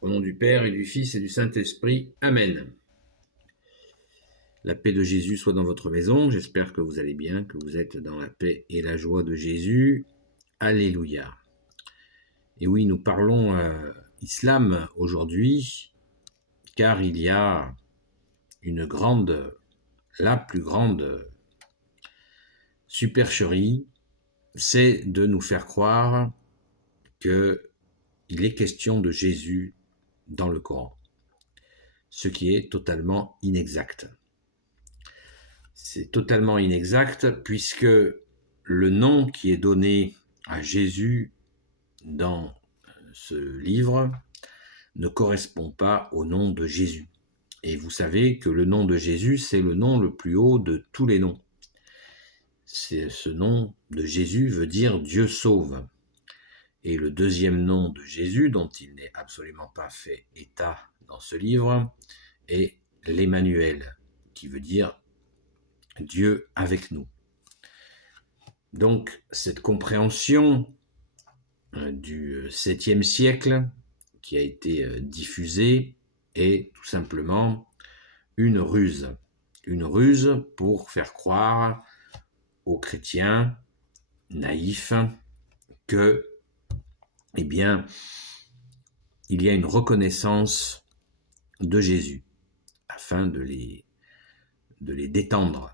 Au nom du Père et du Fils et du Saint-Esprit. Amen. La paix de Jésus soit dans votre maison. J'espère que vous allez bien, que vous êtes dans la paix et la joie de Jésus. Alléluia. Et oui, nous parlons islam aujourd'hui, car il y a la plus grande supercherie, c'est de nous faire croire qu'il est question de Jésus dans le Coran, ce qui est totalement inexact. C'est totalement inexact puisque le nom qui est donné à Jésus dans ce livre ne correspond pas au nom de Jésus. Et vous savez que le nom de Jésus, c'est le nom le plus haut de tous les noms. Ce nom de Jésus veut dire Dieu sauve. Et le deuxième nom de Jésus, dont il n'est absolument pas fait état dans ce livre, est l'Emmanuel, qui veut dire Dieu avec nous. Donc, cette compréhension du 7e siècle qui a été diffusée est tout simplement une ruse pour faire croire aux chrétiens naïfs que, eh bien, il y a une reconnaissance de Jésus afin de les détendre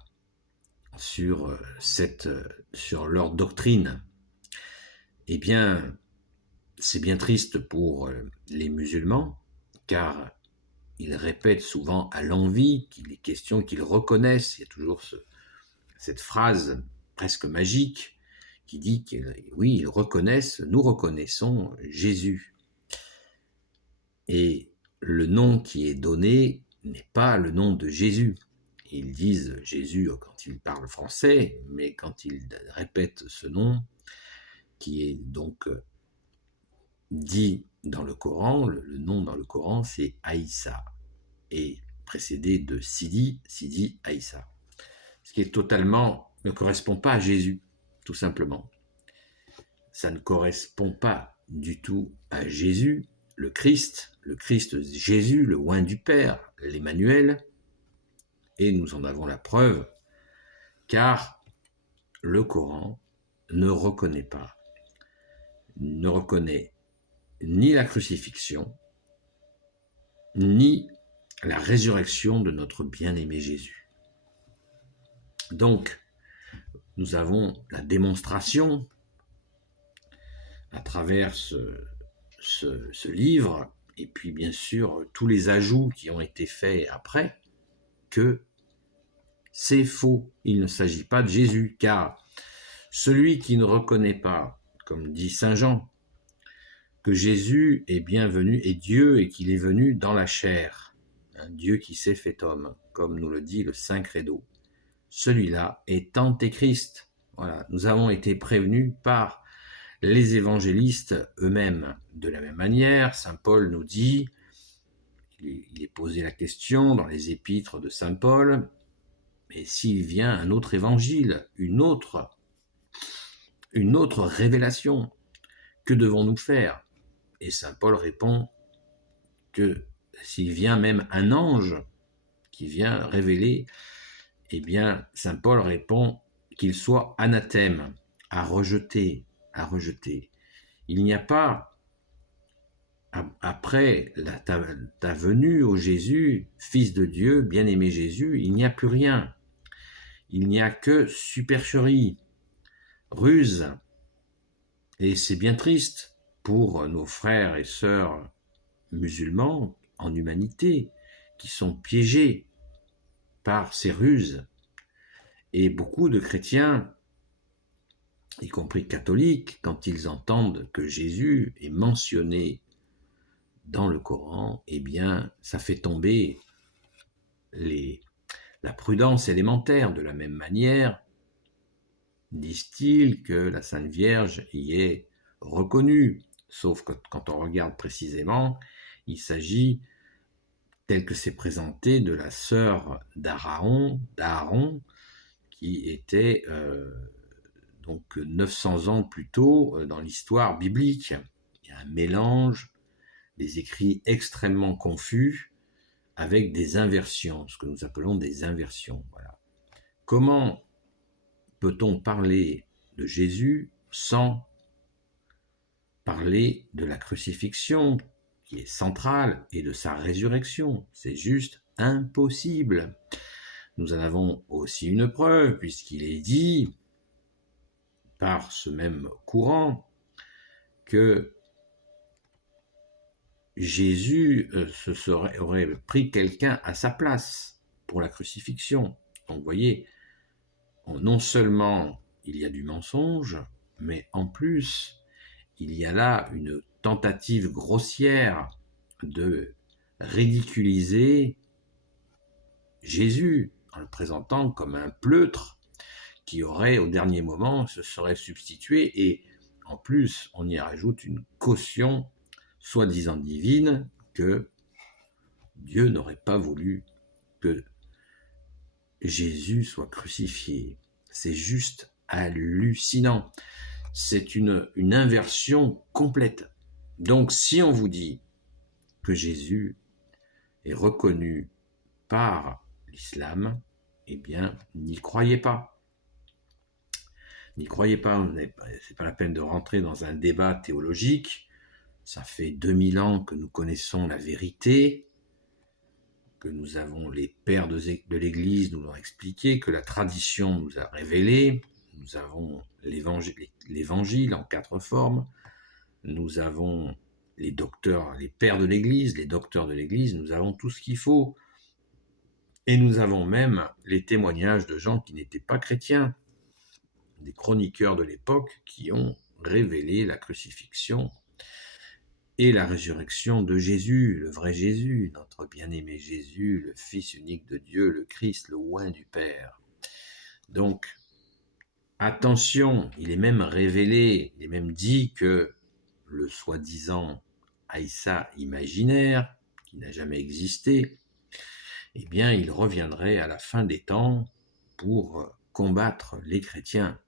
sur leur doctrine. Eh bien, c'est bien triste pour les musulmans, car ils répètent souvent à l'envi qu'il est question qu'ils reconnaissent. Il y a toujours cette phrase presque magique qui dit que oui, nous reconnaissons Jésus. Et le nom qui est donné n'est pas le nom de Jésus. Ils disent Jésus quand ils parlent français, mais quand ils répètent ce nom, qui est donc dit dans le Coran, le nom dans le Coran, c'est Aïssa, et précédé de Sidi Aïssa. Ce qui ne correspond pas à Jésus, tout simplement. Ça ne correspond pas du tout à Jésus, le Christ Jésus, le oint du Père, l'Emmanuel, et nous en avons la preuve, car le Coran ne reconnaît ni la crucifixion, ni la résurrection de notre bien-aimé Jésus. Donc, nous avons la démonstration à travers ce livre, et puis bien sûr tous les ajouts qui ont été faits après, que c'est faux. Il ne s'agit pas de Jésus, car celui qui ne reconnaît pas, comme dit Saint Jean, que Jésus est bien venu, est Dieu, et qu'il est venu dans la chair, un Dieu qui s'est fait homme, comme nous le dit le Saint Credo, celui-là est Antéchrist. Voilà, nous avons été prévenus par les évangélistes eux-mêmes. De la même manière, Saint Paul nous dit, il est posé la question dans les épîtres de Saint Paul, mais s'il vient un autre évangile, une autre révélation, que devons-nous faire? Et Saint Paul répond que s'il vient même un ange qui vient révéler, eh bien, Saint Paul répond qu'il soit anathème, à rejeter. Il n'y a pas, après ta venue, ô Jésus, Fils de Dieu, bien-aimé Jésus, il n'y a plus rien. Il n'y a que supercherie, ruse. Et c'est bien triste pour nos frères et sœurs musulmans en humanité qui sont piégés par ces ruses. Et beaucoup de chrétiens, y compris catholiques, quand ils entendent que Jésus est mentionné dans le Coran, eh bien, ça fait tomber la prudence élémentaire. De la même manière, disent-ils que la Sainte Vierge y est reconnue, sauf que quand on regarde précisément, il s'agit, tel que c'est présenté, de la sœur d'Aaron, qui était donc 900 ans plus tôt dans l'histoire biblique. Il y a un mélange des écrits extrêmement confus avec des inversions, ce que nous appelons des inversions. Voilà. Comment peut-on parler de Jésus sans parler de la crucifixion, qui est centrale, et de sa résurrection? C'est juste impossible. Nous en avons aussi une preuve, puisqu'il est dit par ce même courant que Jésus aurait pris quelqu'un à sa place pour la crucifixion. Donc vous voyez, non seulement il y a du mensonge, mais en plus, il y a là une tentative grossière de ridiculiser Jésus en le présentant comme un pleutre qui aurait, au dernier moment, se serait substitué, et en plus, on y rajoute une caution soi-disant divine que Dieu n'aurait pas voulu que Jésus soit crucifié. C'est juste hallucinant. C'est une inversion complète. Donc, si on vous dit que Jésus est reconnu par l'islam, eh bien, n'y croyez pas. N'y croyez pas, c'est pas la peine de rentrer dans un débat théologique. Ça fait 2000 ans que nous connaissons la vérité, que nous avons les pères de l'Église nous l'ont expliqué, que la tradition nous a révélé. Nous avons l'Évangile en 4 formes. Nous avons les docteurs, les pères de l'Église, les docteurs de l'Église. Nous avons tout ce qu'il faut. Et nous avons même les témoignages de gens qui n'étaient pas chrétiens, des chroniqueurs de l'époque qui ont révélé la crucifixion et la résurrection de Jésus, le vrai Jésus, notre bien-aimé Jésus, le Fils unique de Dieu, le Christ, le oint du Père. Donc, attention, il est même révélé, il est même dit que le soi-disant Aïssa imaginaire, qui n'a jamais existé, eh bien, il reviendrait à la fin des temps pour combattre les chrétiens.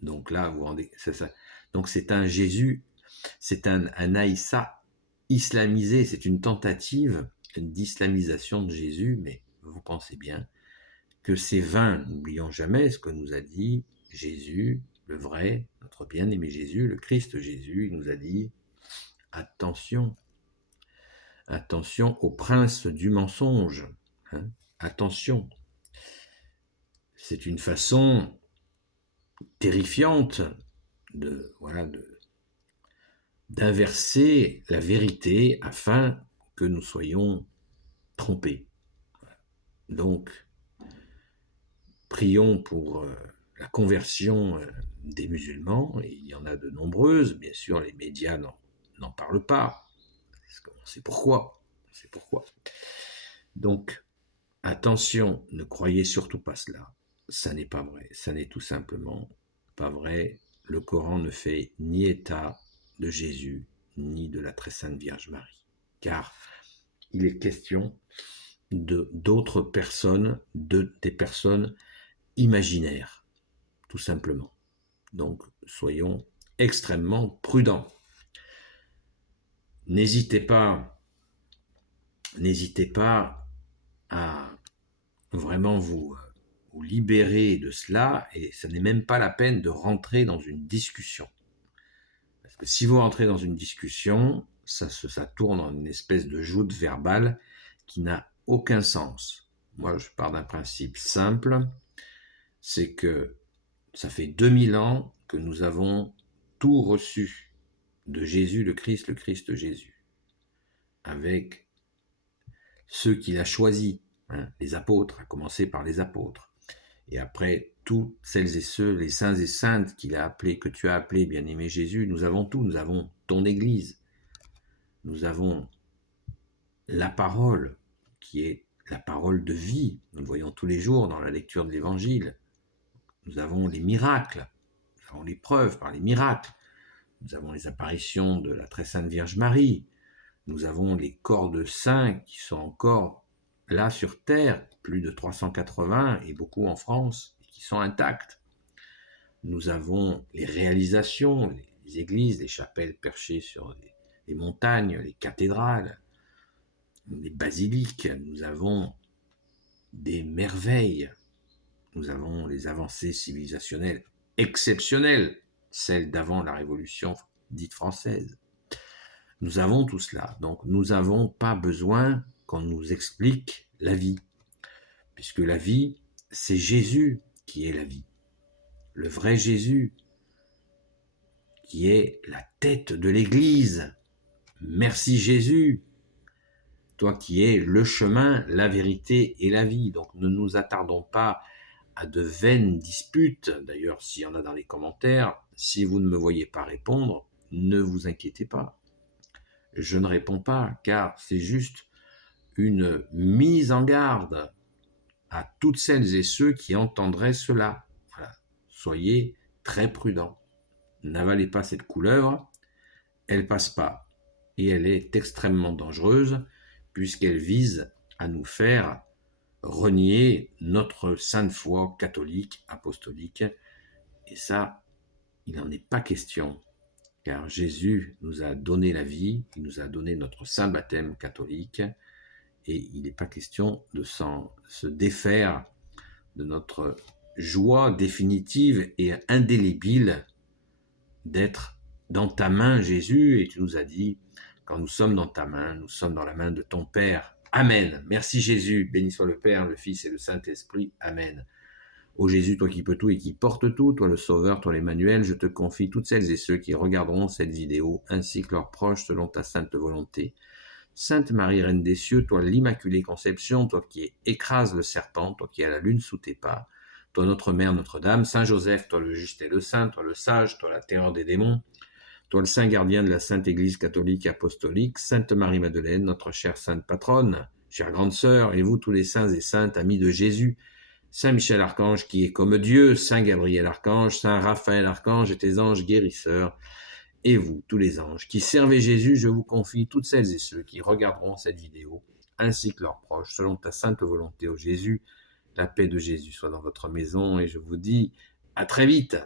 Donc là, vous rendez, c'est ça. Donc c'est un Jésus, c'est un Aïssa islamisé, c'est une tentative d'islamisation de Jésus, mais vous pensez bien que c'est vain. N'oublions jamais ce que nous a dit Jésus, le vrai, notre bien-aimé Jésus, le Christ Jésus. Il nous a dit attention, attention au prince du mensonge. Attention. C'est une façon terrifiante d'inverser la vérité afin que nous soyons trompés. Donc, prions pour la conversion des musulmans, et il y en a de nombreuses. Bien sûr, les médias n'en parlent pas. On sait pourquoi. Donc, attention, ne croyez surtout pas cela. Ça n'est pas vrai. Ça n'est tout simplement pas vrai. Le Coran ne fait ni état de Jésus, ni de la très sainte Vierge Marie. Car il est question d'autres personnes, des personnes imaginaires, tout simplement. Donc, soyons extrêmement prudents. N'hésitez pas à vraiment vous libérer de cela, et ça n'est même pas la peine de rentrer dans une discussion. Parce que si vous rentrez dans une discussion, ça tourne en une espèce de joute verbale qui n'a aucun sens. Moi, je pars d'un principe simple, c'est que ça fait 2000 ans que nous avons tout reçu de Jésus le Christ Jésus, avec ceux qu'il a choisis, les apôtres, à commencer par les apôtres, et après toutes celles et ceux, les saints et saintes qu'il a appelés, que tu as appelés, bien-aimé Jésus. Nous avons tout, nous avons ton Église, nous avons la parole, qui est la parole de vie, nous le voyons tous les jours dans la lecture de l'Évangile. Nous avons les miracles, nous avons les preuves par les miracles, nous avons les apparitions de la très sainte Vierge Marie, nous avons les corps de saints qui sont encore là sur terre, plus de 380 et beaucoup en France, et qui sont intacts. Nous avons les réalisations, les églises, les chapelles perchées sur les montagnes, les cathédrales, les basiliques, nous avons des merveilles, nous avons les avancées civilisationnelles exceptionnelles, celles d'avant la Révolution dite française. Nous avons tout cela, donc nous n'avons pas besoin qu'on nous explique la vie, puisque la vie, c'est Jésus qui est la vie, le vrai Jésus, qui est la tête de l'Église. Merci Jésus, toi qui es le chemin, la vérité et la vie. Donc ne nous attardons pas à de vaines disputes. D'ailleurs, s'il y en a dans les commentaires, si vous ne me voyez pas répondre, ne vous inquiétez pas. Je ne réponds pas, car c'est juste une mise en garde à toutes celles et ceux qui entendraient cela. Voilà. Soyez très prudents. N'avalez pas cette couleuvre, elle passe pas. Et elle est extrêmement dangereuse, puisqu'elle vise à nous faire renier notre sainte foi catholique, apostolique. Et ça, il n'en est pas question, car Jésus nous a donné la vie, il nous a donné notre saint baptême catholique, et il n'est pas question de se défaire de notre joie définitive et indélébile d'être dans ta main, Jésus, et tu nous as dit, quand nous sommes dans ta main, nous sommes dans la main de ton Père. Amen. Merci Jésus, béni soit le Père, le Fils et le Saint-Esprit. Amen. Ô Jésus, toi qui peux tout et qui portes tout, toi le Sauveur, toi l'Emmanuel, je te confie toutes celles et ceux qui regarderont cette vidéo, ainsi que leurs proches, selon ta sainte volonté. Sainte Marie, Reine des cieux, toi l'Immaculée Conception, toi qui écrases le serpent, toi qui as la lune sous tes pas, toi notre Mère Notre-Dame, Saint Joseph, toi le juste et le saint, toi le sage, toi la terreur des démons, toi le saint gardien de la Sainte Église catholique et apostolique, Sainte Marie-Madeleine, notre chère sainte patronne, chère grande sœur, et vous tous les saints et saintes, amis de Jésus, Saint Michel Archange qui est comme Dieu, Saint Gabriel Archange, Saint Raphaël Archange et tes anges guérisseurs, et vous, tous les anges qui servez Jésus, je vous confie toutes celles et ceux qui regarderont cette vidéo, ainsi que leurs proches, selon ta sainte volonté, ô Jésus. La paix de Jésus soit dans votre maison, et je vous dis à très vite.